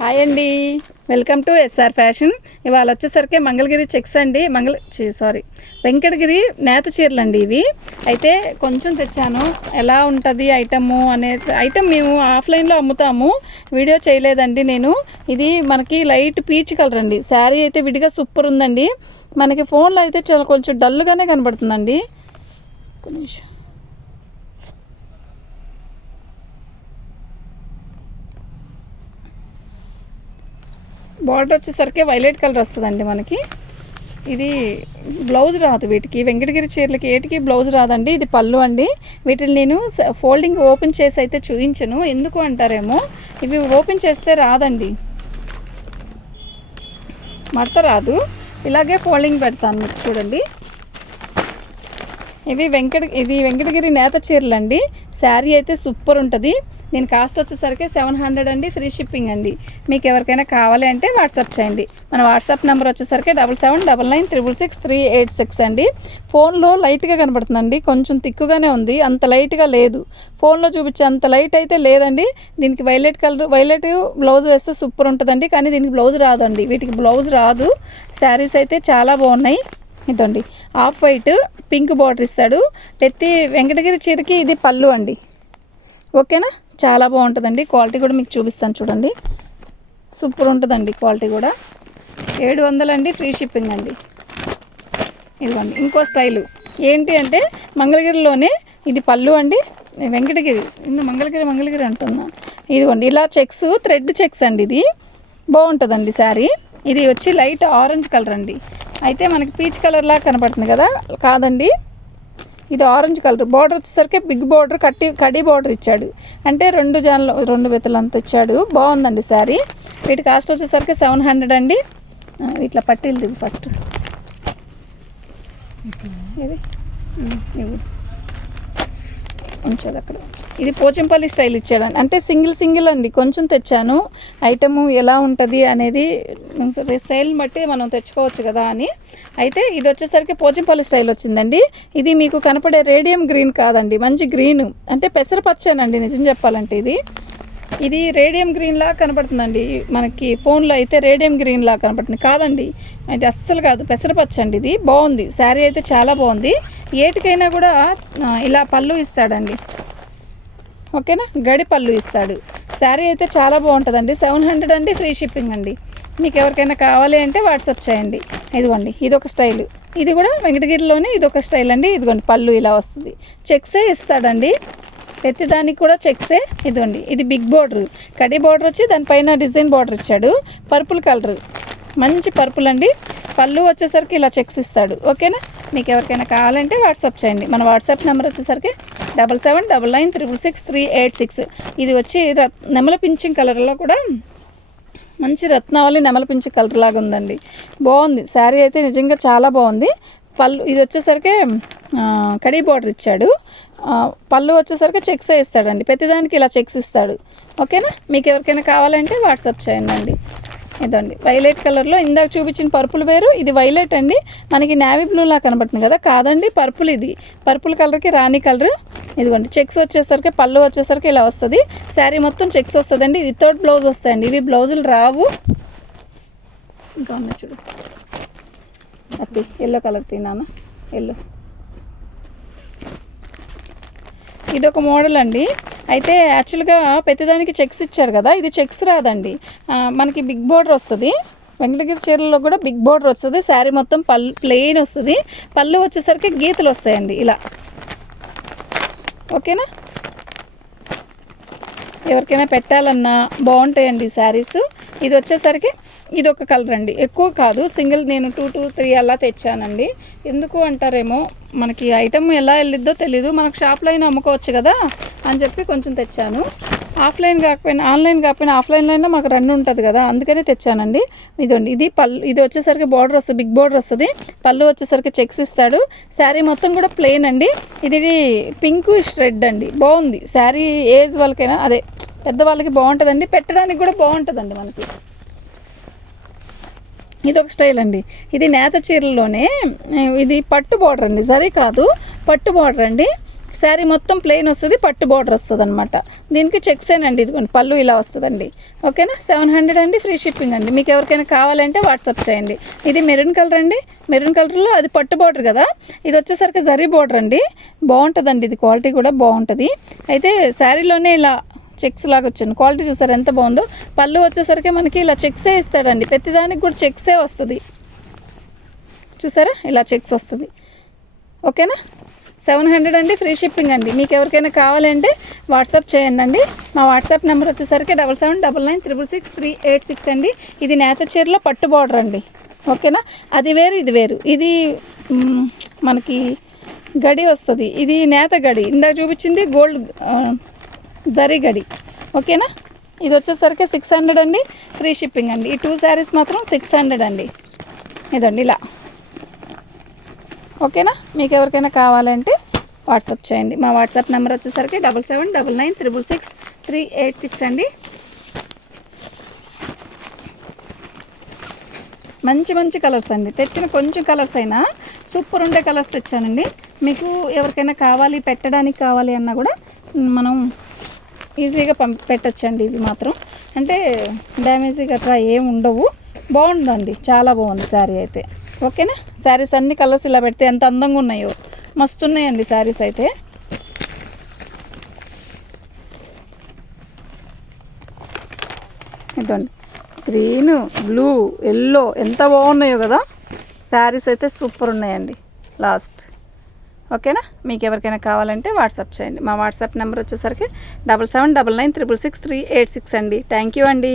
Hi అండి, welcome to SR fashion. ఇవాళ వచ్చేసరికి మంగళగిరి చెక్స్ అండి, వెంకటగిరి నేత చీరలు అండి. ఇవి అయితే కొంచెం తెచ్చాను. ఎలా ఉంటుంది ఐటము ఐటమ్ మేము ఆఫ్లైన్లో అమ్ముతాము, వీడియో చేయలేదండి నేను. ఇది మనకి లైట్ పీచ్ కలర్ అండి. శారీ అయితే విడిగా సూపర్ ఉందండి. మనకి ఫోన్లో అయితే చాలా కొంచెం డల్గానే కనబడుతుందండి. కొంచెం బార్డర్ వచ్చేసరికి వైలెట్ కలర్ వస్తుందండి మనకి. ఇది బ్లౌజ్ రాదు వీటికి, వెంకటగిరి చీరలకి ఏటికి బ్లౌజ్ రాదండి. ఇది పళ్ళు అండి. వీటిని నేను ఫోల్డింగ్ ఓపెన్ చేసి అయితే చూపించను, ఎందుకు అంటారేమో. ఇవి ఓపెన్ చేస్తే రాదండి, మడత రాదు. ఇలాగే ఫోల్డింగ్ పెడతాను మీకు చూడండి. ఇది వెంకటగిరి నేత చీరలు అండి. శారీ అయితే సూపర్ ఉంటుంది. దీని కాస్ట్ వచ్చేసరికి 700 అండి, ఫ్రీ షిప్పింగ్ అండి. మీకు ఎవరికైనా కావాలి అంటే వాట్సాప్ చేయండి. మన వాట్సాప్ నెంబర్ వచ్చేసరికి 7799966386 అండి. ఫోన్లో లైట్గా కనబడుతుందండి, కొంచెం తిక్కుగానే ఉంది, అంత లైట్గా లేదు. ఫోన్లో చూపించే అంత లైట్ అయితే లేదండి. దీనికి వైలెట్ బ్లౌజ్ వేస్తే సూపర్ ఉంటుందండి, కానీ దీనికి బ్లౌజ్ రాదండి. వీటికి బ్లౌజ్ రాదు. శారీస్ అయితే చాలా బాగున్నాయి. ఇదండి ఆఫ్ వైట్ పింక్ బార్డర్ ఇస్తాడు. ప్రతి వెంకటగిరి చీరకి ఇది పళ్ళు అండి. ఓకేనా, చాలా బాగుంటుందండి. క్వాలిటీ కూడా మీకు చూపిస్తాను చూడండి, సూపర్ ఉంటుందండి. క్వాలిటీ కూడా 700 అండి, ఫ్రీ షిప్పింగ్ అండి. ఇదిగోండి ఇంకో స్టైలు ఏంటి అంటే, మంగళగిరిలోనే ఇది పళ్ళు అండి. వెంకటగిరి మంగళగిరి అంటున్నా. ఇదిగోండి ఇలా చెక్స్, థ్రెడ్ చెక్స్ అండి. ఇది బాగుంటుందండి శారీ. ఇది వచ్చి లైట్ ఆరెంజ్ కలర్ అండి. అయితే మనకి పీచ్ కలర్ లాగా కనపడుతుంది కదా, కాదండి, ఇది ఆరెంజ్ కలర్. బార్డర్ వచ్చేసరికి బిగ్ బార్డర్ కడ్డీ బార్డర్ ఇచ్చాడు, అంటే రెండు వితలు అంత ఇచ్చాడు. బాగుందండి శారీ. వీటి కాస్ట్ వచ్చేసరికి 700 అండి. ఇట్లా పట్టీలు దిగు ఫస్ట్. ఇది ఉంచేది అక్కడ. ఇది పోచంపల్లి స్టైల్ ఇచ్చాడండి, అంటే సింగిల్ అండి. కొంచెం తెచ్చాను, ఐటము ఎలా ఉంటుంది అనేది సేల్ బట్టి మనం తెచ్చుకోవచ్చు కదా అని. అయితే ఇది వచ్చేసరికి పోచంపల్లి స్టైల్ వచ్చిందండి. ఇది మీకు కనపడే రేడియం గ్రీన్ కాదండి, మంచి గ్రీన్, అంటే పెసరపచ్చేనండి నిజం చెప్పాలంటే. ఇది రేడియం గ్రీన్ లాగా కనపడుతుందండి మనకి. ఫోన్లో అయితే రేడియం గ్రీన్ లాగా కనపడుతుంది, కాదండి, అది అస్సలు కాదు, పెసరపచ్చ అండి. ఇది బాగుంది, శారీ అయితే చాలా బాగుంది. ఏటికైనా కూడా ఇలా పళ్ళు ఇస్తాడండి. ఓకేనా, గడి పళ్ళు ఇస్తాడు. శారీ అయితే చాలా బాగుంటుందండి. 700 అండి, ఫ్రీ షిప్పింగ్ అండి. మీకు ఎవరికైనా కావాలి అంటే వాట్సాప్ చేయండి. ఇదిగోండి ఇదొక స్టైలు, ఇది కూడా వెంకటగిరిలోనే ఇదొక స్టైల్ అండి. ఇదిగోండి పళ్ళు ఇలా వస్తుంది, చెక్సే ఇస్తాడండి. ప్రతిదానికి కూడా చెక్సే. ఇదిగోండి ఇది బిగ్ బార్డర్, కడ్డీ బార్డర్ వచ్చి దానిపైన డిజైన్ బార్డర్ ఇచ్చాడు. పర్పుల్ కలర్, మంచి పర్పుల్ అండి. పళ్ళు వచ్చేసరికి ఇలా చెక్స్ ఇస్తాడు. ఓకేనా, మీకు ఎవరికైనా కావాలంటే వాట్సాప్ చేయండి. మన వాట్సాప్ నెంబర్ వచ్చేసరికి 7799966386. ఇది వచ్చి నెమల పింఛింగ్ కలర్లో కూడా మంచి రత్నావళి నెమల పింఛింగ్ కలర్ లాగా ఉందండి. బాగుంది శారీ అయితే, నిజంగా చాలా బాగుంది. పళ్ళు ఇది వచ్చేసరికి కడీ బార్డర్ ఇచ్చాడు. పళ్ళు వచ్చేసరికి చెక్స్ ఇస్తాడండి. ప్రతిదానికి ఇలా చెక్స్ ఇస్తాడు. ఓకేనా, మీకు ఎవరికైనా కావాలంటే వాట్సాప్ చేయండి అండి. ఇదండి వైలెట్ కలర్లో, ఇందాక చూపించిన పర్పుల్ వేరు, ఇది వైలెట్ అండి. మనకి నేవీ బ్లూలా కనబడుతుంది కదా, కాదండి, పర్పుల్. ఇది పర్పుల్ కలర్కి రాణి కలర్. ఇదిగోండి చెక్స్ వచ్చేసరికి, పళ్ళు వచ్చేసరికి ఇలా వస్తుంది. శారీ మొత్తం చెక్స్ వస్తుందండి. వితౌట్ బ్లౌజ్ వస్తాయండి, ఇవి బ్లౌజులు రావు. ఇంకా ఉన్నాయి చూడు, అది ఎల్లో కలర్ తిన్నాను, ఎల్లో. ఇదొక మోడల్ అండి. అయితే యాక్చువల్గా ప్రతిదానికి చెక్స్ ఇచ్చారు కదా, ఇది చెక్స్ రాదండి. మనకి బిగ్ బార్డర్ వస్తుంది. వెంకటగిరి చీరల్లో కూడా బిగ్ బార్డర్ వస్తుంది. శారీ మొత్తం పళ్ళు ప్లెయిన్ వస్తుంది. పళ్ళు వచ్చేసరికి గీతలు వస్తాయండి ఇలా. ఓకేనా, ఎవరికైనా పెట్టాలన్నా బాగుంటాయండి శారీస్. ఇది వచ్చేసరికి ఇది ఒక కలర్ అండి, ఎక్కువ కాదు, సింగిల్. నేను 2 to 3 అలా తెచ్చానండి. ఎందుకు అంటారేమో, మనకి ఐటమ్ ఎలా వెళ్ళిద్దో తెలీదు. మనకు షాప్లో అయినా అమ్ముకోవచ్చు కదా అని చెప్పి కొంచెం తెచ్చాను. ఆన్లైన్ కాకపోయినా ఆఫ్లైన్లో అయినా మాకు రన్ ఉంటుంది కదా, అందుకనే తెచ్చానండి. ఇదండి ఇది పళ్ళు. ఇది వచ్చేసరికి బార్డర్ వస్తుంది, బిగ్ బార్డర్ వస్తుంది. పళ్ళు వచ్చేసరికి చెక్స్ ఇస్తాడు. శారీ మొత్తం కూడా ప్లెయిన్ అండి. ఇది పింక్ రెడ్ అండి. బాగుంది శారీ. ఏజ్ వాళ్ళకైనా, అదే పెద్దవాళ్ళకి బాగుంటుందండి, పెట్టడానికి కూడా బాగుంటుందండి మనకి. ఇది ఒక స్టైల్ అండి. ఇది నేత చీరల్లోనే ఇది పట్టు బార్డర్ అండి, సరే కాదు, పట్టు బార్డర్ అండి. శారీ మొత్తం ప్లెయిన్ వస్తుంది, పట్టు బార్డర్ వస్తుంది అనమాట. దీనికి చెక్సేనండి, ఇదిగోండి పళ్ళు ఇలా వస్తుందండి. ఓకేనా, 700 అండి, ఫ్రీ షిప్పింగ్ అండి. మీకు ఎవరికైనా కావాలంటే వాట్సాప్ చేయండి. ఇది మెరూన్ కలర్ అండి, మెరూన్ కలర్లో అది పట్టు బార్డర్ కదా, ఇది వచ్చేసరికి జరీ బార్డర్ అండి. బాగుంటుందండి, ఇది క్వాలిటీ కూడా బాగుంటుంది. అయితే శారీలోనే ఇలా చెక్స్ లాగా వచ్చింది, క్వాలిటీ చూసారు ఎంత బాగుందో. పళ్ళు వచ్చేసరికి మనకి ఇలా చెక్సే ఇస్తాడండి, ప్రతిదానికి కూడా చెక్సే వస్తుంది. చూసారా, ఇలా చెక్స్ వస్తుంది. ఓకేనా, 700 అండి, ఫ్రీ షిప్పింగ్ అండి. మీకు ఎవరికైనా కావాలంటే వాట్సాప్ చేయండి అండి. మా వాట్సాప్ నెంబర్ వచ్చేసరికి 7799966386 అండి. ఇది నేత చీరలో పట్టు బార్డర్ అండి. ఓకేనా, అది వేరు ఇది వేరు. ఇది మనకి గడి వస్తుంది, ఇది నేత గడి. ఇందాక చూపించింది గోల్డ్ జరీ గడి. ఓకేనా, ఇది వచ్చేసరికి 600 అండి, ఫ్రీ షిప్పింగ్ అండి. ఈ 2 శారీస్ మాత్రం 600 అండి. ఇదండి ఇలా. ఓకేనా, మీకు ఎవరికైనా కావాలంటే వాట్సాప్ చేయండి. మా వాట్సాప్ నెంబర్ వచ్చేసరికి 7799966386 అండి. మంచి మంచి కలర్స్ అండి, తెచ్చిన కొంచెం కలర్స్ అయినా సూపర్ ఉండే కలర్స్ తెచ్చానండి. మీకు ఎవరికైనా కావాలి, పెట్టడానికి కావాలి అన్నా కూడా మనం ఈజీగా పెట్టచ్చండి. ఇవి మాత్రం అంటే డ్యామేజీ గట్రా ఏమి ఉండవు, బాగుందండి, చాలా బాగుంది శారీ అయితే. ఓకేనా, శారీస్ అన్ని కలర్స్ ఇలా పెడితే ఎంత అందంగా ఉన్నాయో, మస్తు ఉన్నాయండి శారీస్ అయితే. ఇదండి గ్రీన్, బ్లూ, ఎల్లో ఎంత బాగున్నాయో కదా శారీస్ అయితే, సూపర్ ఉన్నాయండి లాస్ట్. ఓకేనా, మీకు ఎవరికైనా కావాలంటే వాట్సాప్ చేయండి. మా వాట్సాప్ నెంబర్ వచ్చేసరికి 7799966386 అండి. థ్యాంక్ యూ అండి.